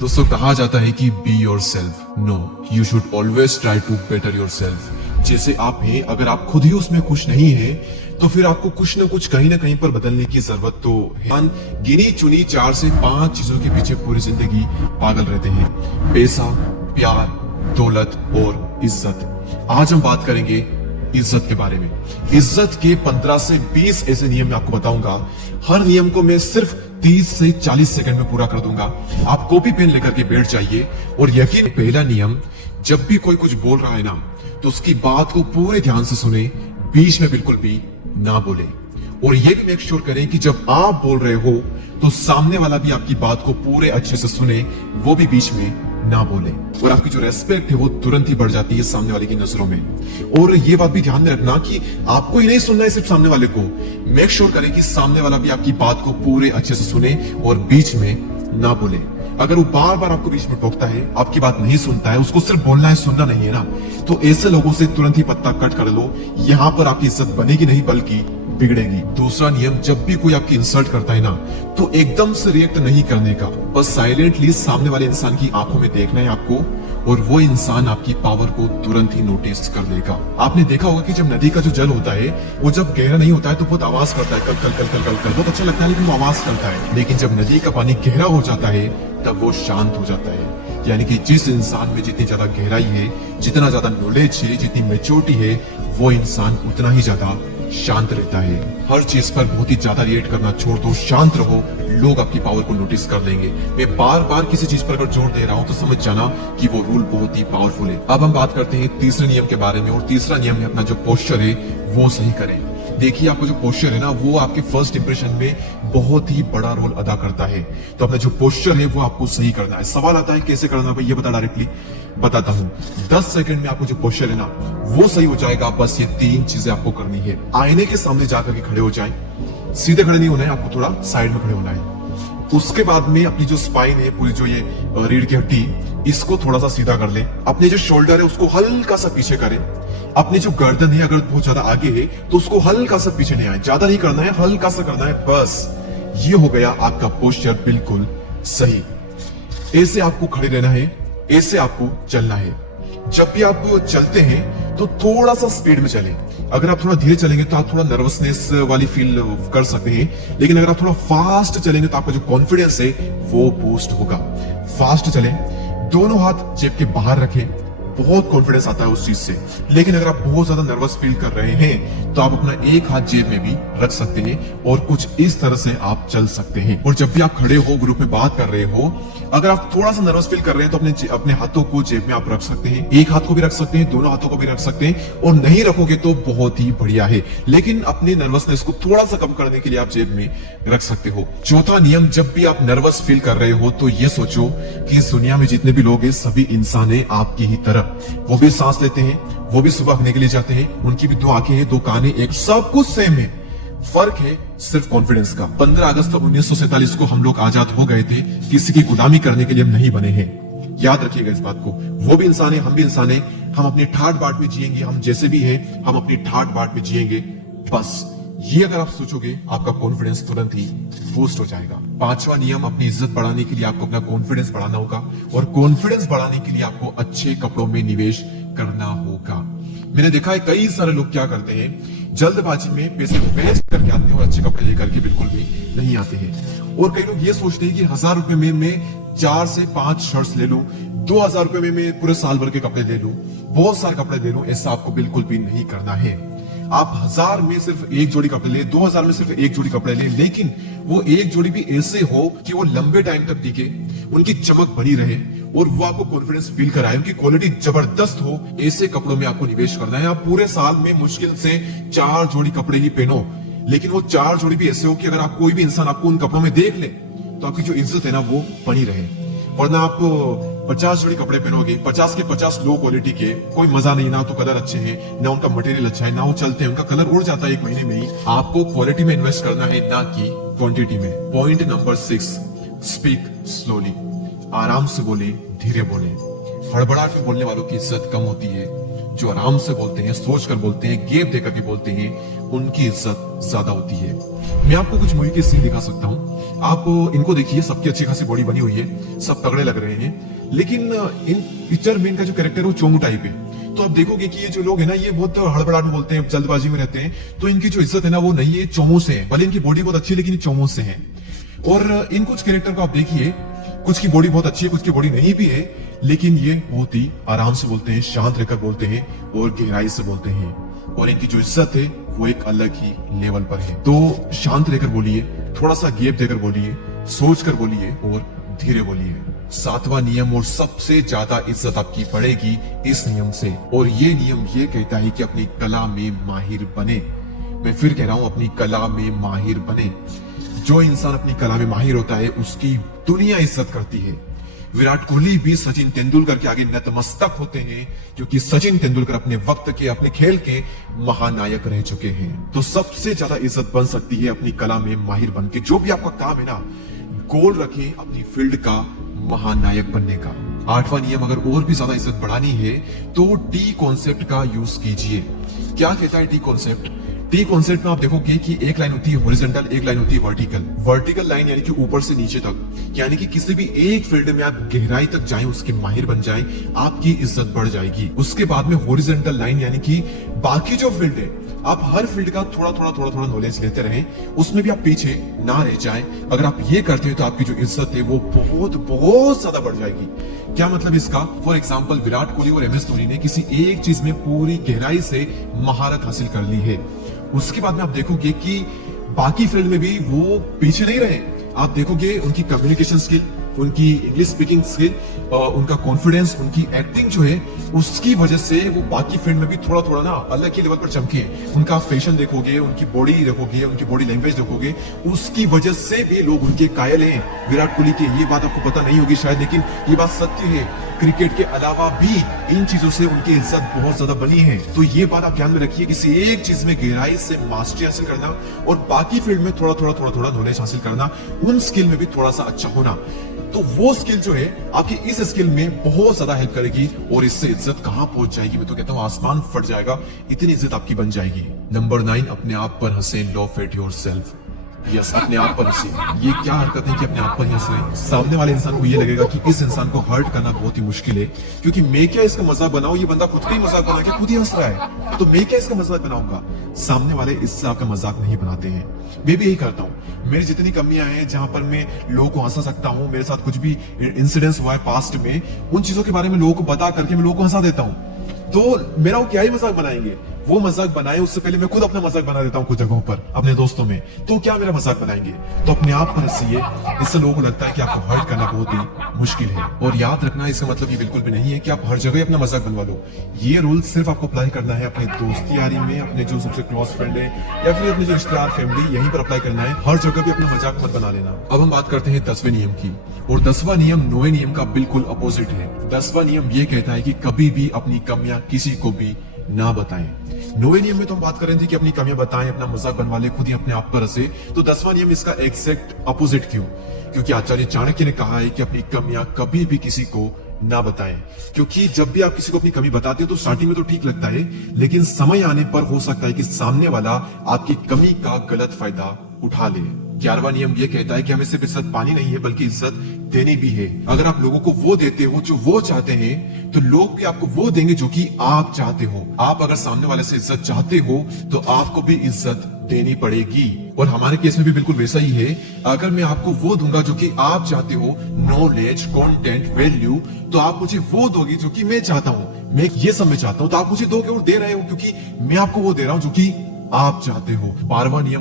दोस्तों कहा जाता है कि be yourself, no you should always try to better yourself. जैसे आप हैं, अगर आप खुद ही उसमें खुश नहीं है तो फिर आपको कुछ ना कुछ कहीं ना कहीं पर बदलने की जरूरत तो है। गिनी चुनी 4 से 5 चीजों के पीछे पूरी जिंदगी पागल रहते हैं, पैसा, प्यार, दौलत और इज्जत। आज हम बात करेंगे इज्जत के बारे में। इज्जत के 15 से 20 ऐसे नियम मैं आपको बताऊंगा। हर नियम को मैं सिर्फ 30 से 40 सेकंड में पूरा कर दूंगा। आप कॉपी पेन लेकर के बैठ जाइए और यकीन, पहला नियम, जब भी कोई कुछ बोल रहा है ना तो उसकी बात को पूरे ध्यान से सुने, बीच में बिल्कुल भी ना बोले। और ये भी मेक श्योर करें कि जब आप बोल रहे हो तो सामने वाला भी आपकी बात को पूरे अच्छे से सुने, वो भी बीच में ना बोले। और आपकी जो रेस्पेक्ट है वो तुरंत ही बढ़ जाती है सामने वाले की नजरों में। और ये बात भी ध्यान में रखना कि आपको ही नहीं सुनना है सिर्फ सामने वाले को, मेक श्योर करें कि सामने वाला भी आपकी बात को पूरे अच्छे से सुने और बीच में ना बोले। अगर वो बार बार आपको बीच में टोकता है, आपकी बात नहीं सुनता है, उसको सिर्फ बोलना है, सुनना नहीं है ना, तो ऐसे लोगों से तुरंत ही पत्ता कट कर लो। यहां पर आपकी इज्जत बनेगी नहीं बल्कि बिगड़ेगी। दूसरा नियम, जब भी कोई आपकी इंसल्ट करता है ना तो एकदम से रिएक्ट नहीं करने का, बस साइलेंटली सामने वाले इंसान की आंखों में देखना है आपको, और वो इंसान आपकी पावर को तुरंत ही नोटिस कर लेगा। आपने देखा होगा कि जब नदी का जो जल होता है वो जब गहरा नहीं होता है तो बहुत आवाज करता है, कल कल कल कल कल कल, बहुत अच्छा लगता है लेकिन वो आवाज करता है। लेकिन जब नदी का पानी गहरा हो जाता है तब वो शांत हो जाता है। यानी कि जिस इंसान में जितनी ज्यादा गहराई है, जितना ज्यादा नॉलेज है, जितनी मेच्योरिटी है, वो इंसान उतना ही ज्यादा शांत रहता है। हर चीज पर बहुत ही ज्यादा रिएक्ट करना छोड़ दो, शांत रहो, लोग आपकी पावर को नोटिस कर लेंगे। मैं बार बार किसी चीज पर अगर जोर दे रहा हूं तो समझ जाना कि वो रूल बहुत ही पावरफुल है। अब हम बात करते हैं तीसरे नियम के बारे में, और तीसरा नियम है अपना जो पोस्चर है वो सही करें। देखिए, आपका जो पोस्चर है ना वो आपके फर्स्ट इंप्रेशन में बहुत ही बड़ा रोल अदा करता है। तो अपना जो पोस्चर है वो आपको सही करना है। सवाल आता है कैसे करना भाई, ये बता, डायरेक्टली बताता हूँ। 10 सेकंड में आपको जो पोस्चर है ना वो सही हो जाएगा। बस ये 3 चीजें आपको करनी है। आईने के सामने जाकर के खड़े हो जाएं, सीधे खड़े नहीं होना है, आपको थोड़ा साइड में खड़े होना है। उसके बाद में अपनी जो स्पाइन है, पूरी जो ये रीढ़ की हड्डी, इसको थोड़ा सा सीधा कर ले। अपने जो शोल्डर है उसको हल्का सा पीछे करें। अपनी जो गर्दन है अगर बहुत ज्यादा आगे है तो उसको हल्का सा पीछे नहीं आए, ज्यादा नहीं करना है, हल्का सा करना है, बस। ये हो गया आपका पोस्चर बिल्कुल सही। ऐसे आपको खड़े रहना है, ऐसे आपको चलना है। जब भी आप चलते हैं तो थोड़ा सा स्पीड में चलें। अगर आप थोड़ा धीरे चलेंगे तो आप थोड़ा नर्वसनेस वाली फील कर सकते हैं, लेकिन अगर आप थोड़ा फास्ट चलेंगे तो आपका जो कॉन्फिडेंस है वो बूस्ट होगा। फास्ट चलें, दोनों हाथ जेब के बाहर रखें, बहुत कॉन्फिडेंस आता है उस चीज से। लेकिन अगर आप बहुत ज्यादा नर्वस फील कर रहे हैं तो आप अपना एक हाथ जेब में भी रख सकते हैं और कुछ इस तरह से आप चल सकते हैं। और जब भी आप खड़े हो, ग्रुप में बात कर रहे हो, अगर आप थोड़ा सा नर्वस फील कर रहे हैं तो अपने हाथों को जेब में आप रख सकते हैं। एक हाथ को भी रख सकते हैं, दोनों हाथों को भी रख सकते हैं, और नहीं रखोगे तो बहुत ही बढ़िया है। लेकिन अपने नर्वसनेस को थोड़ा सा कम करने के लिए आप जेब में रख सकते हो। चौथा नियम, जब भी आप नर्वस फील कर रहे हो तो ये सोचो कि इस दुनिया में जितने भी लोग हैं सभी इंसान है आपकी ही तरह। वो भी सांस लेते हैं, वो भी सुबह खाने के लिए जाते हैं, उनकी भी 2 आंखें हैं, 2 कान है, एक, सब कुछ सेम है। फर्क है सिर्फ कॉन्फिडेंस का। 15 अगस्त 1947 को हम लोग आजाद हो गए थे, किसी की गुलामी करने के लिए हम नहीं बने हैं। याद रखिएगा इस बात को। वो भी इंसान है, हम भी इंसान है। हम अपनी ठाट बाट में जिएंगे, हम जैसे भी हैं हम अपनी ठाट बाट में जिएंगे, बस। ये अगर आप सोचोगे आपका कॉन्फिडेंस तुरंत ही बूस्ट हो जाएगा। 5वां नियम, अपनी इज्जत बढ़ाने के लिए आपको अपना कॉन्फिडेंस बढ़ाना होगा, और कॉन्फिडेंस बढ़ाने के लिए आपको अच्छे कपड़ों में निवेश करना होगा। मैंने देखा है कई सारे लोग क्या करते हैं, जल्दबाजी में पैसे वेस्ट करके आते हैं और अच्छे कपड़े लेकर के बिल्कुल भी नहीं आते हैं। और कई लोग ये सोचते हैं कि 1000 रुपए में मैं 4 से 5 शर्ट्स ले लूं, 2000 रुपए में मैं पूरे साल भर के कपड़े ले लूं, बहुत सारे कपड़े ले लूं। ऐसा आपको बिल्कुल भी नहीं करना है। आप 1000 में सिर्फ 1 जोड़ी कपड़े ले, 2000 में सिर्फ 1 जोड़ी कपड़े ले, लेकिन वो 1 जोड़ी भी ऐसे हो कि वो लंबे टाइम तक टिके, उनकी चमक बनी रहे और वो आपको कॉन्फिडेंस फील कराए, उनकी क्वालिटी जबरदस्त हो। ऐसे कपड़ों में आपको निवेश करना है। आप पूरे साल में मुश्किल से 4 जोड़ी कपड़े ही पहनो, लेकिन वो 4 जोड़ी भी ऐसे हो कि अगर आप कोई भी इंसान आपको उन कपड़ों में देख ले तो आपकी जो इज्जत है ना वो बनी रहे। वरना आप 50 जोड़ी कपड़े पहनोगे, 50 के 50 लो क्वालिटी के, कोई मजा नहीं, ना तो कलर अच्छे हैं, ना उनका मटेरियल अच्छा है, ना वो चलते हैं, उनका कलर उड़ जाता है 1 महीने में ही। आपको क्वालिटी में इन्वेस्ट करना है, ना कि क्वांटिटी में। Point number 6, speak slowly. आराम से बोले, धीरे बोले। हड़बड़ाहट में बोलने वालों की इज्जत कम होती है, जो आराम से बोलते हैं, सोच कर बोलते हैं, गैप देकर के बोलते हैं, उनकी इज्जत ज्यादा होती है। मैं आपको कुछ मूवी के सीन दिखा सकता हूँ, आप इनको देखिए, सबकी अच्छी खासी बॉडी बनी हुई है, सब तगड़े लग रहे हैं, लेकिन इन पिक्चर में इनका जो कैरेक्टर है वो चोमू टाइप है। तो आप देखोगे कि ये जो लोग है ना, ये बहुत हड़बड़ाहट में बोलते हैं, जल्दबाजी में रहते हैं, तो इनकी जो इज्जत है ना वो नहीं है, चोमू से है। भले इनकी बॉडी बहुत अच्छी है लेकिन चोमू से है। और इन कुछ कैरेक्टर को आप देखिए, कुछ की बॉडी बहुत अच्छी है, कुछ की बॉडी नहीं भी है, लेकिन ये बहुत ही आराम से बोलते हैं, शांत रहकर बोलते हैं और गहराई से बोलते हैं, और इनकी जो इज्जत है वो एक अलग ही लेवल पर है। तो शांत रहकर बोलिए, थोड़ा सा गैप देकर बोलिए, सोच कर बोलिए और धीरे बोलिए। सातवां नियम और सबसे ज्यादा इज्जत आपकी बढ़ेगी इस नियम से, और ये नियम ये कहता है कि अपनी कला में माहिर बने। मैं फिर कह रहा हूं, अपनी कला में माहिर बने। जो इंसान अपनी कला में माहिर होता है उसकी दुनिया इज्जत करती है। विराट कोहली भी सचिन तेंदुलकर के आगे नतमस्तक होते हैं, क्योंकि सचिन तेंदुलकर अपने वक्त के, अपने खेल के महानायक रह चुके हैं। तो सबसे ज्यादा इज्जत बन सकती है अपनी कला में माहिर बन के। जो भी आपका काम है ना, गोल रखें अपनी फील्ड का महानायक बनने का। आठवां नियम, अगर और भी ज्यादा इज्जत बढ़ानी है तो टी कॉन्सेप्ट का यूज कीजिए। क्या कहता है टी कॉन्सेप्ट? टी कॉन्सेप्ट में आप देखोगे कि एक लाइन होती है हॉरिजॉन्टल, एक लाइन होती है वर्टिकल। वर्टिकल लाइन यानी कि ऊपर से नीचे तक, यानी कि किसी भी एक फील्ड में आप गहराई तक जाएं, उसके माहिर बन जाएं, आपकी इज्जत बढ़ जाएगी। उसके बाद में हॉरिजॉन्टल लाइन यानी कि बाकी जो फील्ड है, आप हर फील्ड का थोड़ा थोड़ा नॉलेज लेते रहें, उसमें भी आप पीछे ना रह जाएं। अगर आप ये करते हैं तो आपकी जो इज्जत है वो बहुत बहुत ज्यादा बढ़ जाएगी। क्या मतलब इसका? फॉर एग्जाम्पल, विराट कोहली और MS धोनी ने किसी एक चीज में पूरी गहराई से महारत हासिल कर ली है। उसके बाद में आप देखोगे कि बाकी फील्ड में भी वो पीछे नहीं रहे। आप देखोगे उनकी कम्युनिकेशन स्किल, उनकी इंग्लिश स्पीकिंग स्किल, उनका कॉन्फिडेंस, उनकी एक्टिंग जो है, उसकी वजह से वो बाकी फील्ड में भी थोड़ा थोड़ा ना अलग ही लेवल पर चमके। उनका फैशन देखोगे, उनकी बॉडी देखोगे, उनकी बॉडी लैंग्वेज देखोगे, उसकी वजह से भी लोग उनके कायल हैं विराट कोहली के। ये बात आपको पता नहीं होगी शायद, लेकिन ये बात सत्य है। क्रिकेट के अलावा भी इन चीजों से उनकी इज्जत बहुत ज्यादा बनी है। तो ये बात आप ध्यान में रखिए, किसी एक चीज में गहराई से मास्टरी हासिल करना और बाकी फील्ड में थोड़ा थोड़ा नॉलेज हासिल करना, उन स्किल में भी थोड़ा सा अच्छा होना, तो वो स्किल जो है आपकी इस स्किल में बहुत ज्यादा हेल्प करेगी। और इससे इज्जत कहां पहुंच जाएगी, मैं तो कहता हूं आसमान फट जाएगा, इतनी इज्जत आपकी बन जाएगी। नंबर 9, अपने आप पर हंसे, लॉफ एट योरसेल्फ। यस, अपने आप पर हंसे। ये क्या हरकत है कि अपने आप पर हंस रहे? सामने वाले इंसान को ये लगेगा कि इस इंसान को हर्ट करना बहुत ही मुश्किल है, क्योंकि मैं क्या इसका मजाक बनाऊं, ये बंदा खुद का ही मजाक बना के खुद ही हंस रहा है, तो मैं क्या इसका मजाक बनाऊंगा? सामने वाले इससे आपका मजाक नहीं बनाते हैं। मैं भी यही करता हूँ। मेरी जितनी कमियां हैं, जहां पर मैं लोगों को हंसा सकता हूँ, मेरे साथ कुछ भी इंसिडेंट्स हुआ है पास्ट में, उन चीजों के बारे में लोगों को बता करके मैं लोगों को हंसा देता हूँ। तो मेरा वो क्या ही मजाक बनाएंगे, वो मजाक बनाए उससे पहले मैं खुद अपना मजाक बना देता हूँ कुछ जगहों पर अपने दोस्तों में। तो क्या मेरा मजाक बनाएंगे? तो अपने आप पर हंसिए, इससे लोगों को लगता है कि आपको हर्ट करना बहुत ही मुश्किल है। और याद रखना, इसका मतलब ये बिल्कुल भी नहीं है कि आप हर जगह अपना मजाक बनवा लो। ये रूल सिर्फ आपको अप्लाई करना है अपने दोस्ती यारी में, अपने जो सबसे क्लोज फ्रेंड है, या फिर अपने जो रिश्तेदार फैमिली, यहीं पर अप्लाई करना है। हर जगह भी अपना मजाक मत बना लेना। अब हम बात करते हैं 10वें नियम की, और 10वां नियम 9वें नियम का बिल्कुल अपोजिट है। 10वां नियम ये कहता है कि कभी भी अपनी कमियां किसी को भी ना बताएं। 9वें नियम में तो हम बात कर रहे थे कि अपनी कमियां बताएं, अपना मजाक बनवा ले, खुद ही अपने आप पर हंसे। तो 10वां नियम इसका एग्जैक्ट अपोजिट क्यों? क्योंकि आचार्य चाणक्य ने कहा है कि अपनी कमियां कभी भी किसी को ना बताएं। क्योंकि जब भी आप किसी को अपनी कमी बताते हो तो स्टार्टिंग में तो ठीक लगता है, लेकिन समय आने पर हो सकता है कि सामने वाला आपकी कमी का गलत फायदा उठा ले। 11वां नियम यह कहता है कि हमें सिर्फ इज्जत पानी नहीं है, बल्कि इज्जत देनी भी है। अगर आप लोगों को वो देते हो जो वो चाहते हैं, तो लोग भी आपको वो देंगे जो कि आप चाहते हो। आप अगर सामने वाले से इज्जत चाहते हो तो आपको भी इज्जत देनी पड़ेगी। और हमारे केस में भी बिल्कुल वैसा ही है। अगर मैं आपको वो दूंगा जो कि आप चाहते हो, नॉलेज, कंटेंट, वैल्यू, तो आप मुझे वो दोगे जो कि मैं चाहता हूं। मैं ये सब मैं चाहता हूं, तो आप मुझे दोगे और दे रहे हो, क्योंकि मैं आपको वो दे रहा हूं जो कि आप चाहते हो। 12वां नियम